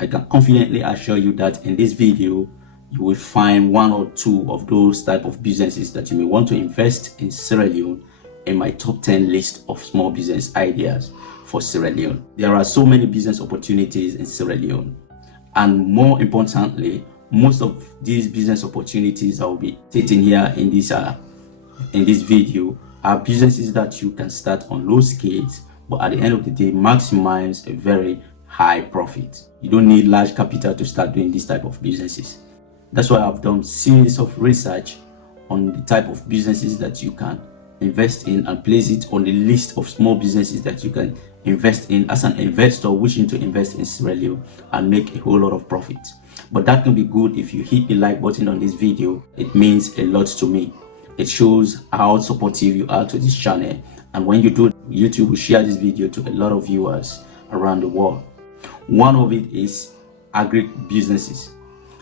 I can confidently assure you that in this video, you will find one or two of those type of businesses that you may want to invest in Sierra Leone in my top 10 list of small business ideas for Sierra Leone. There are so many business opportunities in Sierra Leone, and more importantly, most of these business opportunities I will be stating here in this video are businesses that you can start on low scales, but at the end of the day maximize a very high profit. You don't need large capital to start doing this type of businesses. That's why I've done series of research on the type of businesses that you can invest in and place it on the list of small businesses that you can invest in as an investor wishing to invest in Sierra Leone and make a whole lot of profit. But that can be good if you hit the like button on this video. It means a lot to me. It shows how supportive you are to this channel, and when you do, YouTube will share this video to a lot of viewers around the world. One of it is Agri Businesses.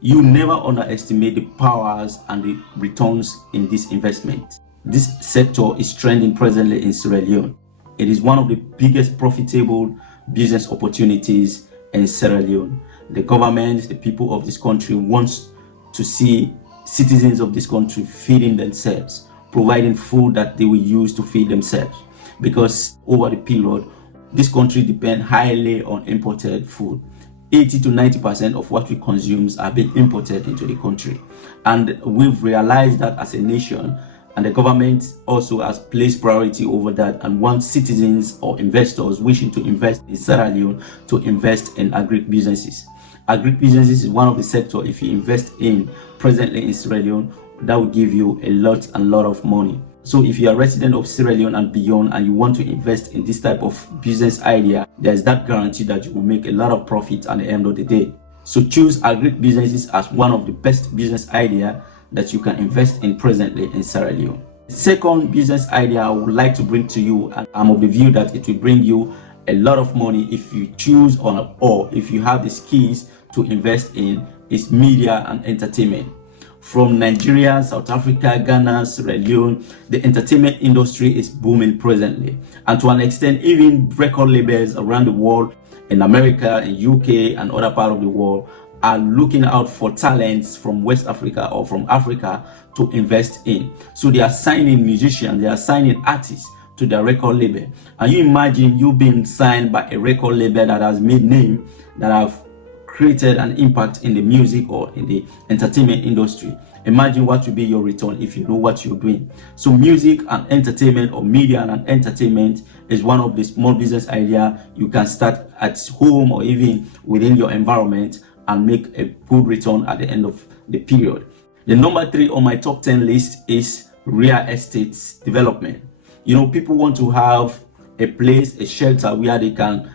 You never underestimate the powers and the returns in this investment. This sector is trending presently in Sierra Leone. It is one of the biggest profitable business opportunities in Sierra Leone. The government, the people of this country wants to see citizens of this country feeding themselves, providing food that they will use to feed themselves. Because over the period, this country depends highly on imported food. 80 to 90% of what we consume are being imported into the country. And we've realized that as a nation, and the government also has placed priority over that and wants citizens or investors wishing to invest in Sierra Leone to invest in agri businesses. Agri businesses is one of the sectors, if you invest in presently in Sierra Leone, that will give you a lot of money. So if you are a resident of Sierra Leone and beyond and you want to invest in this type of business idea, there's that guarantee that you will make a lot of profit at the end of the day. So choose Agri Businesses as one of the best business idea that you can invest in presently in Sierra Leone. The second business idea I would like to bring to you, and I'm of the view that it will bring you a lot of money if you choose or if you have the skills to invest in, is media and entertainment. From Nigeria, South Africa, Ghana, Sierra Leone, the entertainment industry is booming presently, and to an extent even record labels around the world, in America, in UK and other parts of the world, are looking out for talents from West Africa or from Africa to invest in. So they are signing musicians, they are signing artists to their record label. And you imagine you being signed by a record label that has made name, that have created an impact in the music or in the entertainment industry. Imagine what will be your return if you know what you're doing. So music and entertainment, or media and entertainment, is one of the small business idea you can start at home or even within your environment and make a good return at the end of the period. The number 3 on my top 10 list is real estate development. You know, people want to have a place, a shelter where they can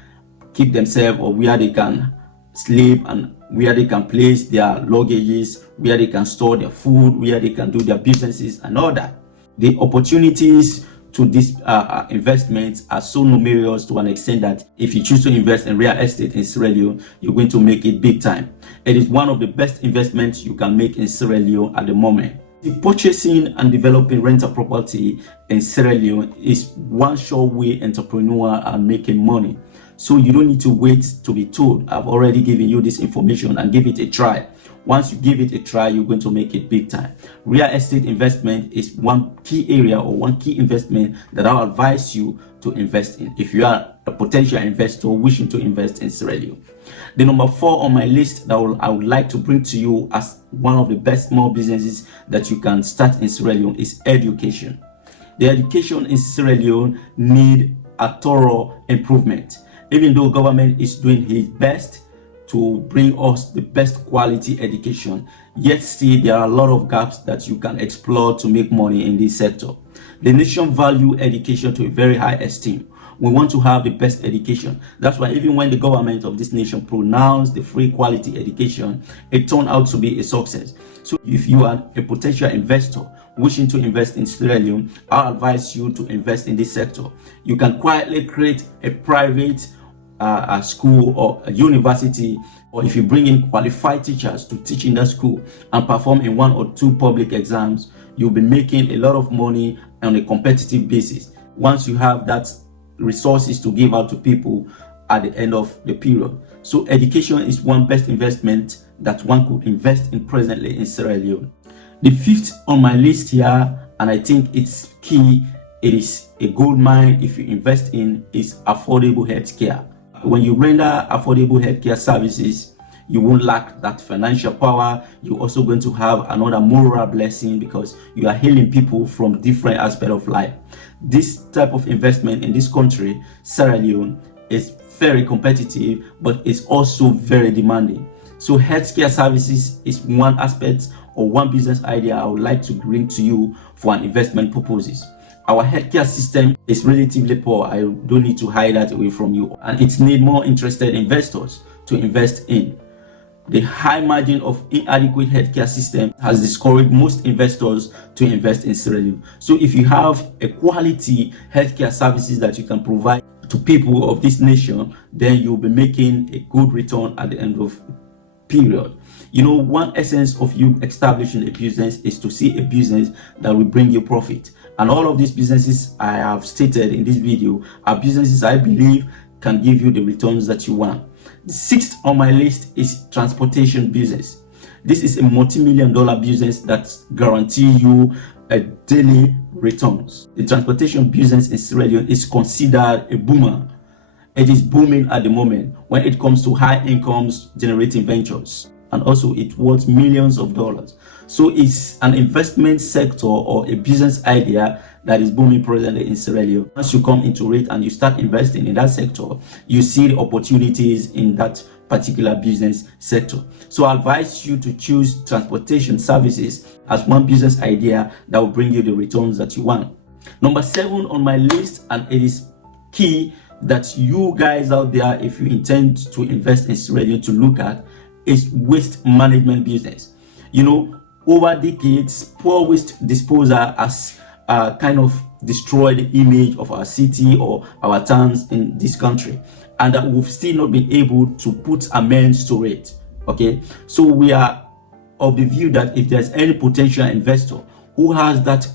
keep themselves, or where they can sleep, and where they can place their luggages, where they can store their food, where they can do their businesses and all that. The opportunities to this investments are so numerous to an extent that if you choose to invest in real estate in Sierra Leone, you're going to make it big time. It is one of the best investments you can make in Sierra Leone at the moment. The purchasing and developing rental property in Sierra Leone is one sure way entrepreneurs are making money. So you don't need to wait to be told. I've already given you this information, and give it a try. Once you give it a try, you're going to make it big time. Real estate investment is one key area or one key investment that I'll advise you to invest in if you are a potential investor wishing to invest in Sierra Leone. The number 4 on my list that I would like to bring to you as one of the best small businesses that you can start in Sierra Leone is education. The education in Sierra Leone need a thorough improvement. Even though government is doing his best to bring us the best quality education, yet still there are a lot of gaps that you can explore to make money in this sector. The nation value education to a very high esteem. We want to have the best education. That's why even when the government of this nation pronounced the free quality education, it turned out to be a success. So if you are a potential investor wishing to invest in Sierra Leone, I advise you to invest in this sector. You can quietly create a private a school or a university, or if you bring in qualified teachers to teach in that school and perform in 1 or 2 public exams, you'll be making a lot of money on a competitive basis once you have that resources to give out to people at the end of the period. So education is one best investment that one could invest in presently in Sierra Leone. The fifth on my list here, and I think it's key, it is a gold mine if you invest in, is affordable healthcare. When you render affordable healthcare services, you won't lack that financial power. You're also going to have another moral blessing because you are healing people from different aspects of life. This type of investment in this country, Sierra Leone, is very competitive, but it's also very demanding. So healthcare services is one aspect or one business idea I would like to bring to you for an investment purposes. Our healthcare system is relatively poor. I don't need to hide that away from you, and it needs more interested investors to invest in. The high margin of inadequate healthcare system has discouraged most investors to invest in Sierra Leone. So if you have a quality healthcare services that you can provide to people of this nation, then you'll be making a good return at the end of the period. You know, one essence of you establishing a business is to see a business that will bring you profit. And all of these businesses I have stated in this video are businesses I believe can give you the returns that you want. The sixth on my list is transportation business. This is a multi-million-dollar business that guarantees you a daily returns. The transportation business in Sierra Leone is considered a boomer. It is booming at the moment when it comes to high incomes generating ventures, and also it's worth millions of dollars. So it's an investment sector or a business idea that is booming presently in Sierra Leone. Once you come into it and you start investing in that sector, you see the opportunities in that particular business sector. So I advise you to choose transportation services as one business idea that will bring you the returns that you want. Number 7 on my list, and it is key that you guys out there, if you intend to invest in Sierra Leone, to look at, is waste management business. You know, over decades, poor waste disposal has kind of destroyed the image of our city or our towns in this country, and that we've still not been able to put amends to it. Okay, so we are of the view that if there's any potential investor who has that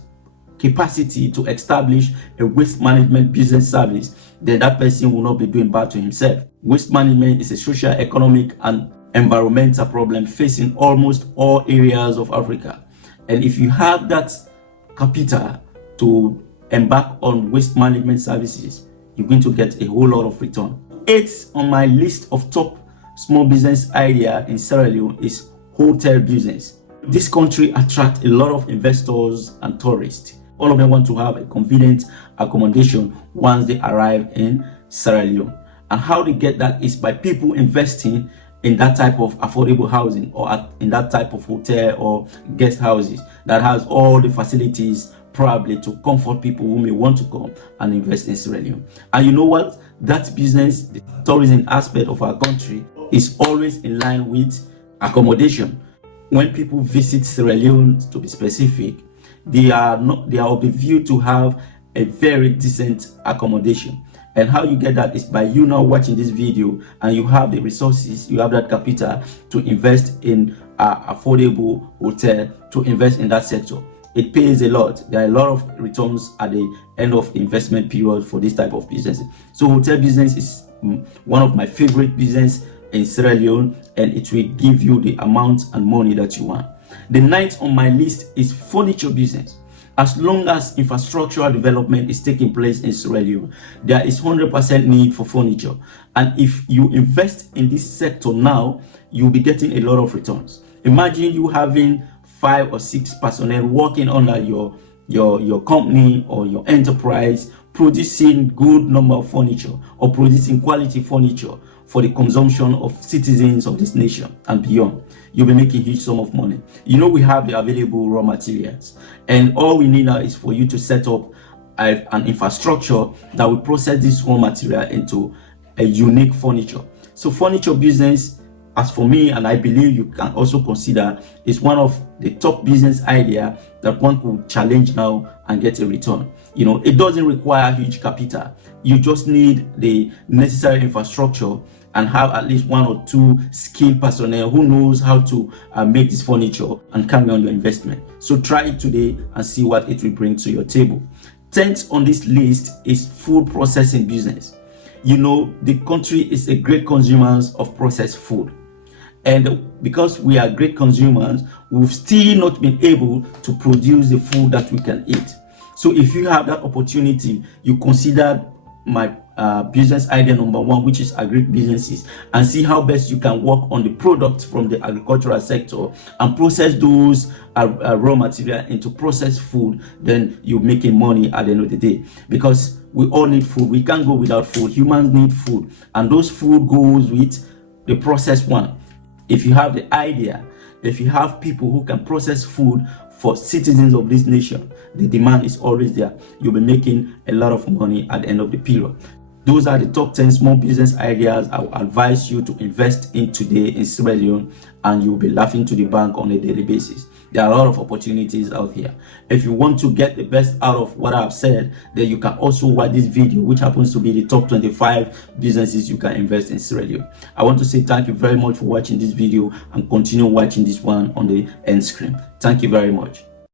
capacity to establish a waste management business service, then that person will not be doing bad to himself. Waste management is a social, economic, and environmental problem facing almost all areas of Africa. And if you have that capital to embark on waste management services, you're going to get a whole lot of return. 8th on my list of top small business idea in Sierra Leone is hotel business. This country attracts a lot of investors and tourists. All of them want to have a convenient accommodation once they arrive in Sierra Leone. And how they get that is by people investing in that type of affordable housing, or in that type of hotel or guest houses that has all the facilities probably to comfort people who may want to come and invest in Sierra Leone. And you know what? That business, the tourism aspect of our country, is always in line with accommodation. When people visit Sierra Leone, to be specific, they are of the view to have a very decent accommodation. And how you get that is by you now watching this video and you have the resources, you have that capital to invest in affordable hotel, to invest in that sector. It pays a lot. There are a lot of returns at the end of the investment period for this type of business. So hotel business is one of my favorite business in Sierra Leone, and it will give you the amount and money that you want. The 9th on my list is furniture business. As long as infrastructural development is taking place in Sierra Leone, there is 100% need for furniture. And if you invest in this sector now, you'll be getting a lot of returns. Imagine you having 5 or 6 personnel working under your company or your enterprise, producing good number of furniture or producing quality furniture for the consumption of citizens of this nation and beyond. You'll be making a huge sum of money. You know, we have the available raw materials, and all we need now is for you to set up an infrastructure that will process this raw material into a unique furniture. So furniture business, as for me, and I believe you can also consider, is one of the top business idea that one could challenge now and get a return. You know, it doesn't require huge capital. You just need the necessary infrastructure and have at least 1 or 2 skilled personnel who knows how to make this furniture and carry on your investment. So try it today and see what it will bring to your table. 10th on this list is food processing business. You know, the country is a great consumers of processed food. And because we are great consumers, we've still not been able to produce the food that we can eat. So if you have that opportunity, you consider my business idea number one, which is Agri Businesses, and see how best you can work on the products from the agricultural sector and process those raw material into processed food. Then you're making money at the end of the day, because we all need food. We can't go without food. Humans need food, and those food goes with the processed one. If you have the idea, if you have people who can process food for citizens of this nation, the demand is always there. You'll be making a lot of money at the end of the period. Those are the top 10 small business ideas I will advise you to invest in today in Sierra Leone, and you'll be laughing to the bank on a daily basis. There are a lot of opportunities out here. If you want to get the best out of what I've said, then you can also watch this video, which happens to be the top 25 businesses you can invest in Sierra Leone. I want to say thank you very much for watching this video, and continue watching this one on the end screen. Thank you very much.